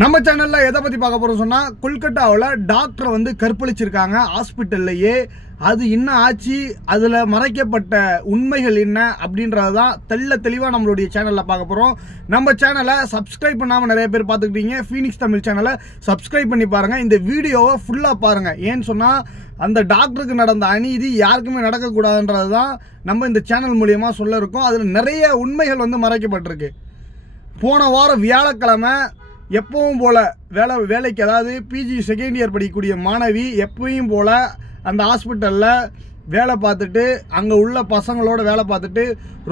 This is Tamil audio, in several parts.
நம்ம சேனல்ல எதை பத்தி பார்க்க போறோம் சொன்னா, கொல்கட்டாவில் டாக்டர் வந்து கற்பழிச்சிருக்காங்க ஹாஸ்பிட்டல்லையே. அது என்ன ஆச்சு, அதுல மறைக்கப்பட்ட உண்மைகள் என்ன அப்படின்றதான் தெளிவா நம்மளுடைய சேனல்ல பார்க்க போறோம். நம்ம சேனலை சப்ஸ்கிரைப் பண்ணாம நிறைய பேர் பார்த்துக்கிட்டீங்க. ஃபீனிக்ஸ் தமிழ் சேனலை சப்ஸ்கிரைப் பண்ணி பாருங்க. இந்த வீடியோவை ஃபுல்லா பாருங்க. ஏன்னு சொன்னா அந்த டாக்டருக்கு நடந்த அநீதி யாருக்குமே நடக்கக்கூடாதுன்றது தான் நம்ம இந்த சேனல் மூலியமா சொல்ல இருக்கோம். அதில் நிறைய உண்மைகள் வந்து மறைக்கப்பட்டிருக்கு. போன வாரம் வியாழக்கிழமை எப்பவும் போல் வேலைக்கு, அதாவது பிஜி செகண்ட் இயர் படிக்கக்கூடிய மாணவி எப்பவும் போல் அந்த ஹாஸ்பிட்டலில் வேலை பார்த்துட்டு, அங்கே உள்ள பசங்களோட வேலை பார்த்துட்டு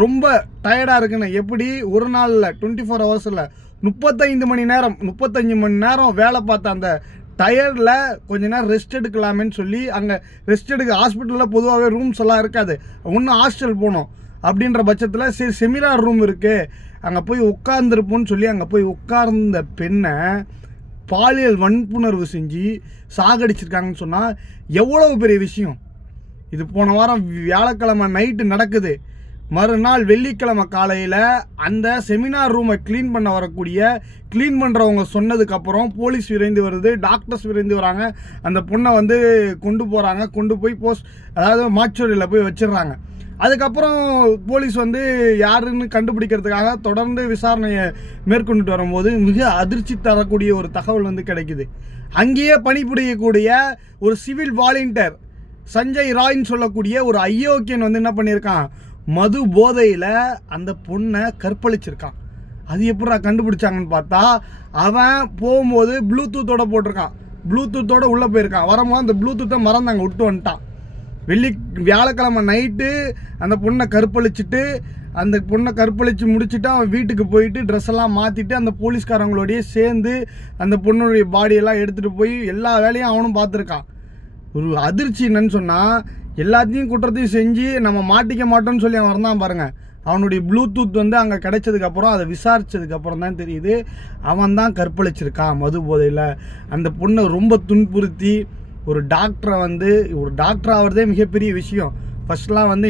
ரொம்ப டயர்டாக இருக்குன்னு, எப்படி ஒரு நாளில் 24 ஹவர்ஸில் 35 மணி நேரம் வேலை பார்த்த அந்த டயர்டில் கொஞ்ச நேரம் ரெஸ்ட் எடுக்கலாமேன்னு சொல்லி, அங்கே ரெஸ்ட் எடுக்க ஹாஸ்பிட்டலில் பொதுவாகவே ரூம்ஸ் எல்லாம் இருக்காது, ஒன்றும் ஹாஸ்டல் போகணும் அப்படின்ற பட்சத்தில் சரி செமினார் ரூம் இருக்குது அங்கே போய் உட்கார்ந்துருப்போன்னு சொல்லி அங்கே போய் உட்கார்ந்த பெண்ணை பாலியல் வன்புணர்வு செஞ்சு சாகடிச்சிருக்காங்கன்னு சொன்னால் எவ்வளவு பெரிய விஷயம். இது போன வாரம் வியாழக்கிழமை நைட்டு நடக்குது. மறுநாள் வெள்ளிக்கிழமை காலையில் அந்த செமினார் ரூமை க்ளீன் பண்ணுறவங்க சொன்னதுக்கப்புறம் போலீஸ் விரைந்து வருது, டாக்டர்ஸ் விரைந்து வராங்க. அந்த பொண்ணை வந்து கொண்டு போய் அதாவது மாச்சூரியில் போய் வச்சிடுறாங்க. அதுக்கப்புறம் போலீஸ் வந்து யாருன்னு கண்டுபிடிக்கிறதுக்காக தொடர்ந்து விசாரணையை மேற்கொண்டுட்டு வரும்போது மிக அதிர்ச்சி தரக்கூடிய ஒரு தகவல் வந்து கிடைக்குது. அங்கேயே பணிபுரியக்கூடிய ஒரு சிவில் வாலண்டியர் சஞ்சய் ராய்ன்னு சொல்லக்கூடிய ஒரு அயோக்கியன் வந்து என்ன பண்ணியிருக்கான், மது போதையில் அந்த பொண்ணை கற்பழிச்சிருக்கான். அது எப்படா கண்டுபிடிச்சாங்கன்னு பார்த்தா, அவன் போகும்போது ப்ளூடூத்தோட போட்டிருக்கான், ப்ளூடூத்தோட உள்ளே போயிருக்கான். வரும்போது அந்த ப்ளூடூத்தை மறந்தாங்க விட்டு வந்துட்டான். வியாழக்கிழமை நைட்டு அந்த பொண்ணை கற்பழித்து முடிச்சுட்டு அவன் வீட்டுக்கு போயிட்டு ட்ரெஸ் எல்லாம் மாற்றிட்டு அந்த போலீஸ்காரங்களோடையே சேர்ந்து அந்த பொண்ணுடைய பாடியெல்லாம் எடுத்துகிட்டு போய் எல்லா வேலையும் அவனும் பார்த்துருக்கான். ஒரு அதிர்ச்சி என்னன்னு சொன்னால், எல்லாத்தையும் குற்றத்தையும் செஞ்சு நம்ம மாட்டிக்க மாட்டோம்னு சொல்லி அவன் தான் பாருங்கள். அவனுடைய ப்ளூடூத் வந்து அங்கே கிடைச்சதுக்கப்புறம் அதை விசாரித்ததுக்கப்புறம் தான் தெரியுது அவன் தான் கற்பழிச்சிருக்கான் மது போதையில். அந்த பொண்ணை ரொம்ப துன்புறுத்தி ஒரு டாக்டர் ஆகிறதே மிகப்பெரிய விஷயம். ஃபஸ்ட்லாம் வந்து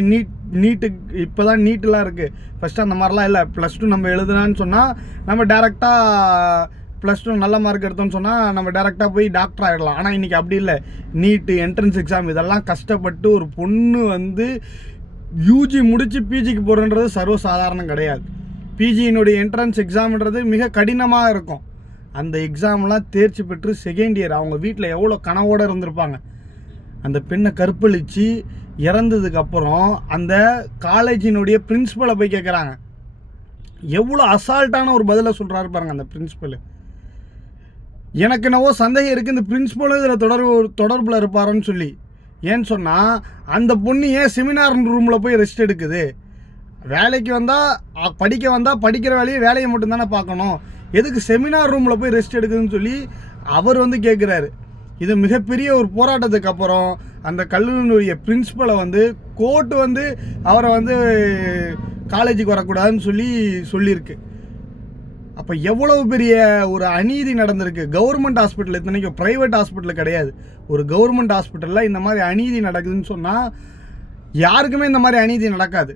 நீட்டுக்கு இப்போ தான் நீட்டெலாம் இருக்குது. ஃபஸ்ட்டு அந்த மாதிரிலாம் இல்லை. +2 நம்ம எழுதுனான்னு சொன்னால் நம்ம டேரெக்டாக +2 நல்ல மார்க் எடுத்தோம்னு சொன்னால் நம்ம டேரெக்டாக போய் டாக்டர் ஆகிடலாம். ஆனால் இன்றைக்கி அப்படி இல்லை. நீட்டு, என்ட்ரன்ஸ் எக்ஸாம் இதெல்லாம் கஷ்டப்பட்டு ஒரு பொண்ணு வந்து யூஜி முடித்து பிஜிக்கு போகிறன்றது சர்வசாதாரணம் கிடையாது. பிஜியினுடைய என்ட்ரன்ஸ் எக்ஸாம்ன்றது மிக கடினமாக இருக்கும். அந்த எக்ஸாம்லாம் தேர்ச்சி பெற்று செகண்ட் இயர் அவங்க வீட்டில் எவ்வளோ கனவோடு இருந்திருப்பாங்க. அந்த பெண்ணை கற்பழித்து இறந்ததுக்கப்புறம் அந்த காலேஜினுடைய பிரின்ஸிபலை போய் கேட்குறாங்க. எவ்வளோ அசால்ட்டான ஒரு பதிலை சொல்கிறாரு பாருங்க அந்த பிரின்ஸிபல். எனக்கு என்னவோ சந்தேகம் இருக்குது, இந்த பிரின்ஸிபலும் இதில் தொடர்பில் இருப்பாருன்னு சொல்லி. ஏன்னு சொன்னால் அந்த பொண்ணு ஏன் செமினார் ரூமில் போய் ரெஸ்ட் எடுக்குது? வேலைக்கு வந்தால் படிக்கிற வேலையை மட்டும்தானே பார்க்கணும், எதுக்கு செமினார் ரூமில் போய் ரெஸ்ட் எடுக்குதுன்னு சொல்லி அவர் வந்து கேட்குறாரு. இது மிகப்பெரிய ஒரு போராட்டத்துக்கு அப்புறம் அந்த கல்லூரியினுடைய பிரின்ஸிபலை வந்து கோர்ட்டு வந்து அவரை வந்து காலேஜுக்கு வரக்கூடாதுன்னு சொல்லியிருக்கு. அப்போ எவ்வளவு பெரிய ஒரு அநீதி நடந்திருக்கு. கவர்மெண்ட் ஹாஸ்பிட்டல், இத்தனைக்கும் ப்ரைவேட் ஹாஸ்பிட்டல் கிடையாது, ஒரு கவர்மெண்ட் ஹாஸ்பிட்டலில் இந்த மாதிரி அநீதி நடக்குதுன்னு சொன்னால் யாருக்குமே இந்த மாதிரி அநீதி நடக்காது.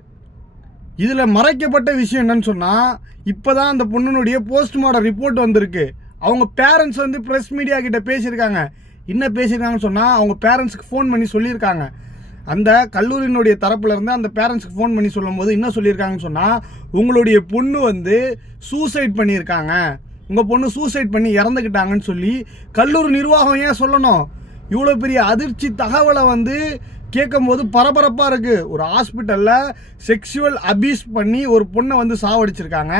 இதில் மறைக்கப்பட்ட விஷயம் என்னன்னு சொன்னால், இப்போ தான் அந்த பொண்ணுனுடைய போஸ்ட்மார்ட்டம் ரிப்போர்ட் வந்திருக்கு. அவங்க பேரண்ட்ஸ் வந்து ப்ரெஸ் மீடியா கிட்ட பேசியிருக்காங்க. என்ன பேசியிருக்காங்கன்னு சொன்னால், அவங்க பேரண்ட்ஸுக்கு ஃபோன் பண்ணி சொல்லியிருக்காங்க. அந்த கல்லூரியினுடைய தரப்புலேருந்து அந்த பேரண்ட்ஸுக்கு ஃபோன் பண்ணி சொல்லும்போது என்ன சொல்லியிருக்காங்கன்னு சொன்னால், உங்களுடைய பொண்ணு வந்து சூசைட் பண்ணியிருக்காங்க, உங்கள் பொண்ணு சூசைட் பண்ணி இறந்துக்கிட்டாங்கன்னு சொல்லி கல்லூரி நிர்வாகம் ஏன் சொல்லணும்? இவ்வளோ பெரிய அதிர்ச்சி தகவலை வந்து கேட்கும்போது பரபரப்பாக இருக்குது. ஒரு ஹாஸ்பிட்டலில் செக்ஷுவல் அபியூஸ் பண்ணி ஒரு பொண்ணை வந்து சாவடிச்சிருக்காங்க.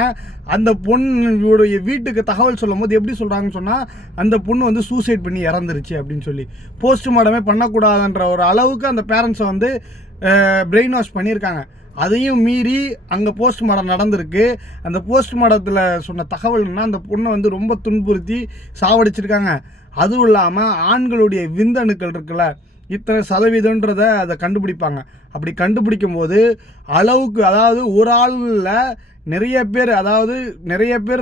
அந்த பொண்ணுடைய வீட்டுக்கு தகவல் சொல்லும் போது எப்படி சொல்கிறாங்கன்னு சொன்னால், அந்த பொண்ணு வந்து சூசைட் பண்ணி இறந்துருச்சு அப்படின்னு சொல்லி, போஸ்ட்மார்ட்டமே பண்ணக்கூடாதுன்ற ஒரு அளவுக்கு அந்த பேரண்ட்ஸை வந்து பிரெயின் வாஷ் பண்ணியிருக்காங்க. அதையும் மீறி அங்கே போஸ்ட்மார்ட்டம் நடந்திருக்கு. அந்த போஸ்ட்மார்ட்டத்தில் சொன்ன தகவல்னா அந்த பொண்ணை வந்து ரொம்ப துன்புறுத்தி சாவடிச்சிருக்காங்க. அதுவும் இல்லாமல் ஆண்களுடைய விந்தணுக்கள் இருக்குல்ல, இத்தனை சதவீதன்றதை அதை கண்டுபிடிப்பாங்க. அப்படி கண்டுபிடிக்கும் போது அளவுக்கு, அதாவது ஒரு ஆளில் நிறைய பேர்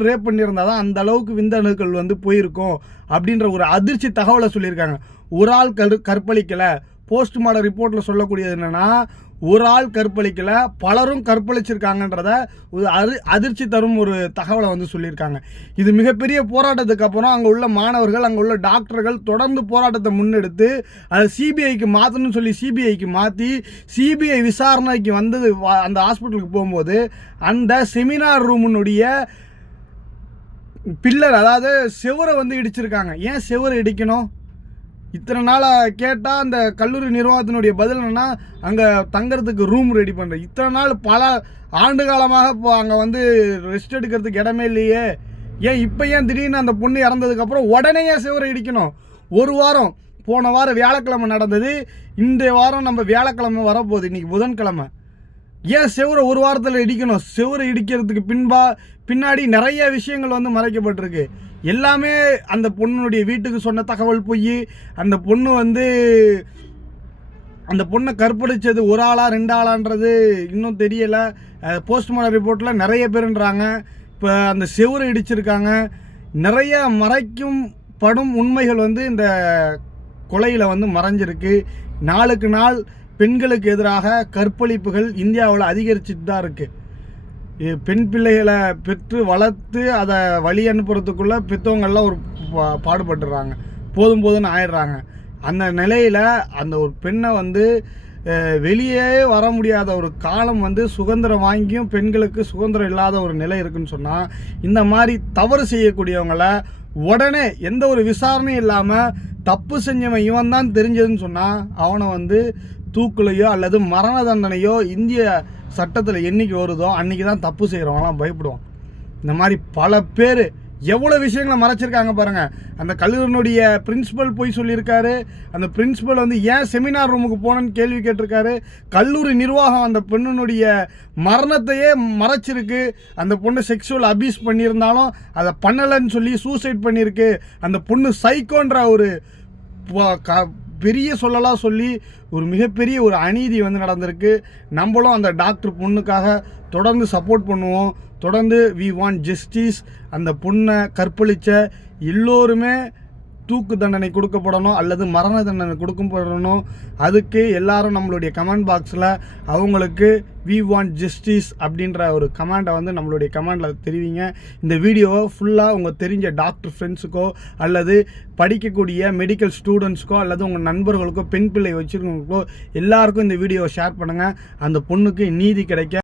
ரேப் பண்ணியிருந்தால் தான் அந்த அளவுக்கு விந்தணுக்கள் வந்து போயிருக்கும் அப்படின்ற ஒரு அதிர்ச்சி தகவலை சொல்லியிருக்காங்க. ஒரு ஆள் கற்பழிக்கலை. போஸ்ட்மார்ட்டம் ரிப்போர்ட்டில் சொல்லக்கூடியது என்னென்னா, ஒரு ஆள் கற்பழிக்கல, பலரும் கற்பழிச்சிருக்காங்கன்றத ஒரு அதிர்ச்சி தரும் ஒரு தகவலை வந்து சொல்லியிருக்காங்க. இது மிகப்பெரிய போராட்டத்துக்கு அப்புறம் அங்கே உள்ள மாணவர்கள், அங்கே உள்ள டாக்டர்கள் தொடர்ந்து போராட்டத்தை முன்னெடுத்து அதை சிபிஐக்கு மாற்றணும்னு சொல்லி சிபிஐக்கு மாற்றி சிபிஐ விசாரணைக்கு வந்தது. அந்த ஹாஸ்பிட்டலுக்கு போகும்போது அந்த செமினார் ரூமுடைய பில்லர், அதாவது செவரை வந்து இடிச்சிருக்காங்க. ஏன் செவரை இடிக்கணும்? இத்தனை நாளாக கேட்டால் அந்த கல்லூரி நிர்வாகத்தினுடைய பதில் என்னன்னா, அங்கே தங்கறதுக்கு ரூம் ரெடி பண்ணுறேன். இத்தனை நாள் பல ஆண்டு காலமாக இப்போ அங்கே வந்து ரெஸ்ட் எடுக்கிறதுக்கு இடமே இல்லையே. ஏன் திடீர்னு அந்த பொண்ணு இறந்ததுக்கப்புறம் உடனே ஏன் செவரை இடிக்கணும்? ஒரு வாரம், போன வாரம் வியாழக்கிழமை நடந்தது, இன்றைய வாரம் நம்ம வியாழக்கிழமை வரப்போகுது, இன்றைக்கி புதன்கிழமை. ஏன் செவரை ஒரு வாரத்தில் இடிக்கணும்? செவரை இடிக்கிறதுக்கு பின்னாடி நிறைய விஷயங்கள் வந்து மறைக்கப்பட்டிருக்கு. எல்லாமே அந்த பொண்ணுடைய வீட்டுக்கு சொன்ன தகவல் போய், அந்த பொண்ணு வந்து அந்த பொண்ணை கற்பழித்தது ஒரு ஆளா 2 ஆளான்றது இன்னும் தெரியலை. போஸ்ட்மார்ட்டம் ரிப்போர்ட்டில் நிறைய பேருன்றாங்க. இப்போ அந்த செவரை இடிச்சிருக்காங்க. நிறைய மறைக்கும் படும் உண்மைகள் வந்து இந்த கொலையில் வந்து மறைஞ்சிருக்கு. நாளுக்கு நாள் பெண்களுக்கு எதிராக கற்பழிப்புகள் இந்தியாவில் அதிகரிச்சுட்டு தான் இருக்குது. பெண் பிள்ளைகளை பெற்று வளர்த்து அதை வழி அனுப்புறதுக்குள்ளே பெற்றவங்கள்லாம் ஒரு பாடுபட்டுறாங்க, போதும்னு ஆயிடுறாங்க. அந்த நிலையில் அந்த ஒரு பெண்ணை வந்து வெளியே வர முடியாத ஒரு காலம் வந்து சுதந்திரம் வாங்கியும் பெண்களுக்கு சுதந்திரம் இல்லாத ஒரு நிலை இருக்குன்னு சொன்னால், இந்த மாதிரி தவறு செய்யக்கூடியவங்களை உடனே எந்த ஒரு விசாரணையும் இல்லாமல் தப்பு செஞ்சவன் இவன் தான் தெரிஞ்சதுன்னு சொன்னால் அவனை வந்து தூக்குலையோ அல்லது மரண தண்டனையோ இந்திய சட்டத்தில் என்றைக்கு வருதோ அன்றைக்கி தான் தப்பு செய்கிறவங்களாம் பயப்படுவோம். இந்த மாதிரி பல பேர் எவ்வளோ விஷயங்களை மறைச்சிருக்காங்க பாருங்கள். அந்த கல்லூரியினுடைய பிரின்சிபல் போய் சொல்லியிருக்காரு. அந்த பிரின்சிபல் வந்து ஏன் செமினார் ரூமுக்கு போனேன்னு கேள்வி கேட்டிருக்காரு. கல்லூரி நிர்வாகம் அந்த பெண்ணினுடைய மரணத்தையே மறைச்சிருக்கு. அந்த பொண்ணு செக்ஷுவல் அபியூஸ் பண்ணியிருந்தாலும் அதை பண்ணலைன்னு சொல்லி சூசைட் பண்ணியிருக்கு. அந்த பொண்ணு சைக்கோன்ற ஒரு பெரிய சொல்லலாம் சொல்லி ஒரு மிகப்பெரிய ஒரு அநீதி வந்து நடந்திருக்கு. நம்மளும் அந்த டாக்டர் பொண்ணுக்காக தொடர்ந்து சப்போர்ட் பண்ணுவோம். தொடர்ந்து வி வாண்ட் ஜஸ்டிஸ். அந்த பொண்ணை கற்பழித்த எல்லோருமே தூக்கு தண்டனை கொடுக்கப்படணும் அல்லது மரண தண்டனை கொடுக்கப்படணும். அதுக்கு எல்லாரும் நம்மளுடைய கமெண்ட் பாக்ஸில் அவங்களுக்கு வி வாண்ட் ஜஸ்டிஸ் அப்படின்ற ஒரு கமெண்டை வந்து நம்மளுடைய கமெண்டில் தெரிவிங்க. இந்த வீடியோவை ஃபுல்லாக உங்கள் தெரிஞ்ச டாக்டர் ஃப்ரெண்ட்ஸுக்கோ அல்லது படிக்கக்கூடிய மெடிக்கல் ஸ்டூடெண்ட்ஸுக்கோ அல்லது உங்கள் நண்பர்களுக்கோ பெண் பிள்ளை வச்சுருக்கவங்களுக்கோ எல்லாருக்கும் இந்த வீடியோவை ஷேர் பண்ணுங்கள். அந்த பொண்ணுக்கு நீதி கிடைக்க